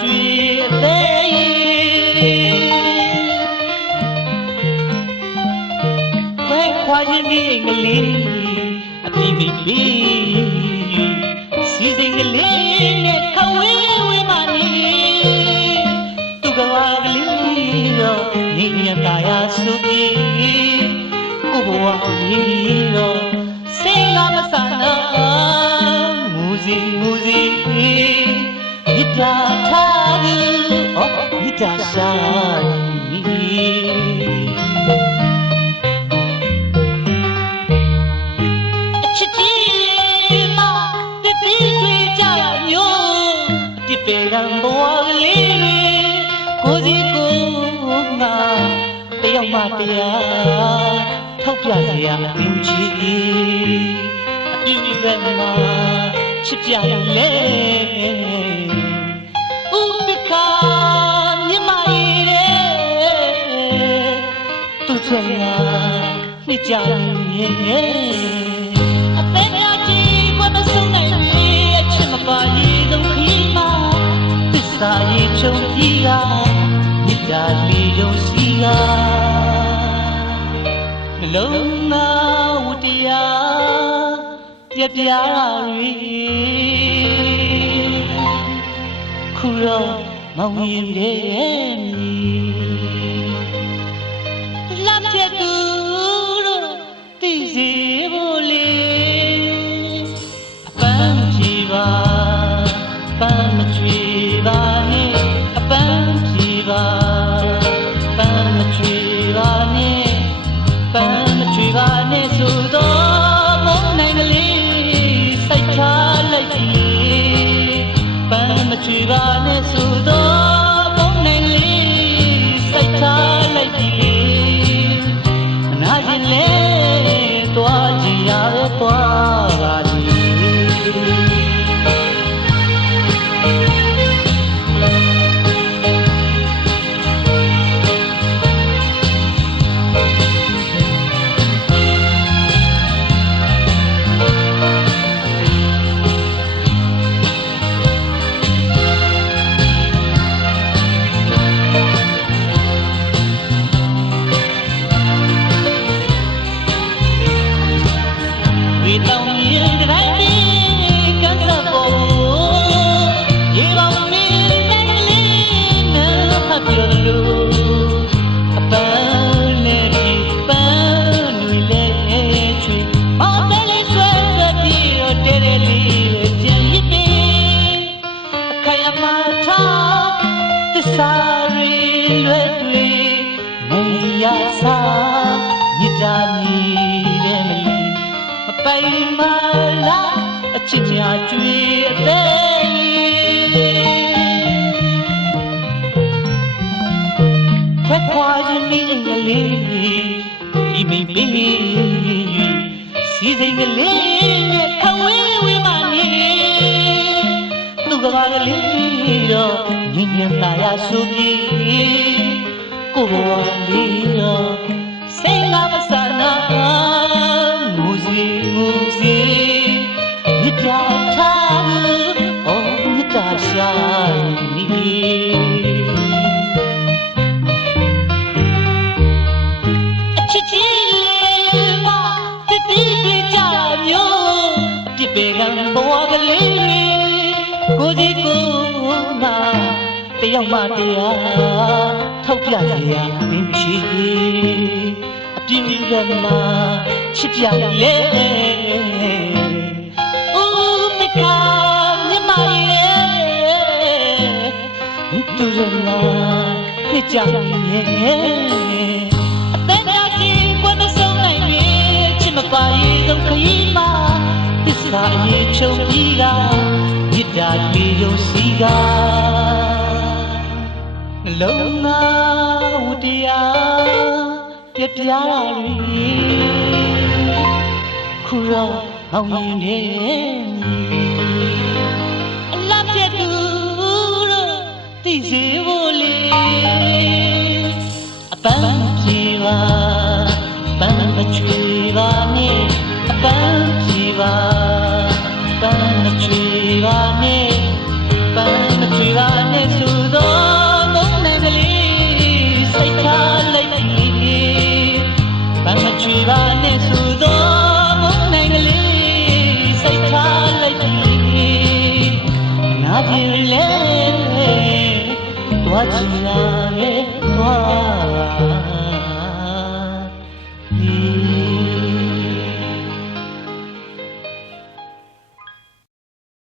ကြွေအသေးခွဲခွာခြင်းဒီငလေးအပြိမိပြီစီစဉ်ကလေးနဲ့ခဝေးဝေးမနီသူကဘာကလေးတော့နေမြတ်တရားစုပြီကိုဘဝလေးတော့ အော်မြစ်တာရှာနီအချစ်ကြီးမတတိထွေကြမျိုးပြစ်ပေကံဘဝကလေးတွေကိုစီကိုငါတယောက်မှတရားထောက်ပြစရာအပင်ချီအပြည့်ဘက်မှာချစ်ပြရလေ သူချင်ငါနှစ်ကြရဲ့အသက်များကြီးဘဝမဆုံးနိုင်ပြီအချစ်မပါရည်သုံးခီးမှာသစ္စာရေးချုံကြီးကမြစ်တာလီယုံစီကနှလုံးသားဝတ္တရားပြပြရီခုတော့မောင်ရင်တဲ့ ချလိုက်ပြီပန်းမကြွေပါနဲ့ဆိုတော့ စ္စာတွေလွယ်တွေနေရစားမြစ်တာမြည်တဲ့မလီမပိုင်မလားအချစ်များကြွေအသေးခွဲခွာခြင်းမင်းငလေးဒီမိန်ပေးစီစိန်ကလေးနဲ့ခ ကဘာကလေးတော့ညင်ညင်သာရဆိုပြီးကိုဘဝလေးတော့စိတ်လာမဆန္ဒမူစီမူစီမြစ်တာထားအော်မြစ်တာရှာနီအချစ်ကြီးမတတိပြကြမျိုးအပြစ်ပေကံဘဝကလေး ကိုကြီးကိုငါတယောက်မှတရားထောက်ပြစရာမင်းချီအပြစ်ကမှချစ်ပြလေဥပက္ခမြမရဲ့သူရလာနှစ်ကြရဲ့အသက်များကြီးဘဝမဆုံးနိုင်ပြီချစ်မပါရည်ဆုံးခရီးမှာသစ္စာအရေးချုံပြီးက မြစ်တာလီယုံစီကနှလုံးသားဝတ္တရားပြပြရီခုတော့မောင်ရင်နေအလားပြတ်သူတို့သိစေဖို့လေအပန်းပြေပါပန်းမချွေပါနဲ့အပန်းကြည်ပါပန်းမချွေ ပါနဲ့ပန်းမချွေပါနဲ့ဆိုသောမုန်းနိုင်ကလေးစိတ်ထားလိုက်ပြီပန်းမချွေပါနဲ့ဆိုသောမုန်းနိုင်ကလေးစိတ်ထားလိုက်ပြီနာပြေလေတွားချင်လာလေတွား